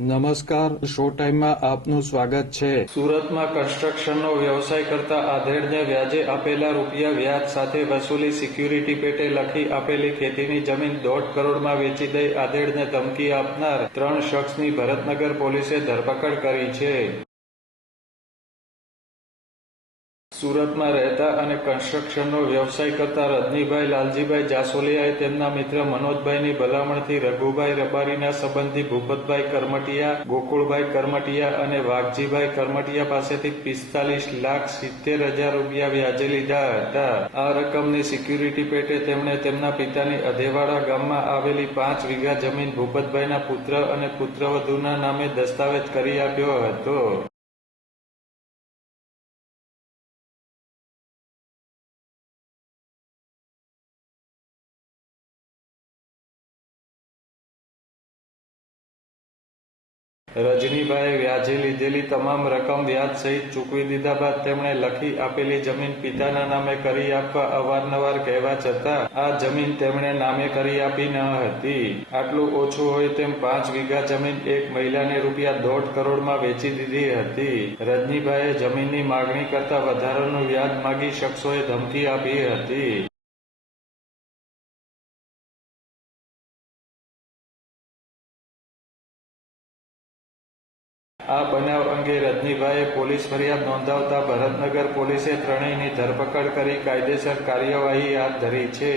નમસ્કાર, શો ટાઈમમાં આપનું સ્વાગત છે. સુરતમાં કન્સ્ટ્રક્શનનો વ્યવસાય કરતા આધેડને વ્યાજે આપેલા રૂપિયા વ્યાજ સાથે વસૂલી સિક્યુરિટી પેટે લખી આપેલી ખેતીની જમીન 1.5 કરોડમાં વેચી દઈ આધેડને ધમકી આપનાર 3 શખ્સની ભરતનગર પોલીસે ધરપકડ કરી છે. સુરતમાં રહેતા અને કન્સ્ટ્રક્શનનો વ્યવસાય કરતા રજનીભાઈ લાલજીભાઈ જાસોલિયાએ તેમના મિત્ર મનોજભાઈની ભલામણથી રઘુભાઈ રબારીના સંબંધી ભૂપતભાઈ કરમટીયા, ગોકુળભાઈ કરમટીયા અને વાઘજીભાઈ કરમટીયા પાસેથી 45,70,000 રૂપિયા વ્યાજે લીધા હતા. આ રકમની સિક્યુરિટી પેટે તેમણે તેમના પિતાની અધેવાડા ગામમાં આવેલી 5 વીઘા જમીન ભૂપતભાઈના પુત્ર અને પુત્રવધૂના નામે દસ્તાવેજ કરી આપ્યો હતો. રજનીભાઈએ વ્યાજે લીધેલી તમામ રકમ વ્યાજ સહિત ચૂકવી દીધા બાદ તેમણે લખી આપેલી જમીન પિતાના નામે કરી આપવા અવારનવાર કહેવા છતાં આ જમીન તેમણે નામે કરી આપી ન હતી. આટલું ઓછું હોય તેમ 5 વીઘા જમીન એક મહિલાને રૂપિયા 1.5 કરોડમાં વેચી દીધી હતી. રજનીભાઈએ જમીનની માગણી કરતા વધારાનું વ્યાજ માગી શખ્સોએ ધમકી આપી હતી. આ બનાવ અંગે રજનીભાઈએ પોલીસ ફરિયાદ નોંધાવતા ભરતનગર પોલીસે ત્રણેયની ધરપકડ કરી કાયદેસર કાર્યવાહી હાથ ધરી છે.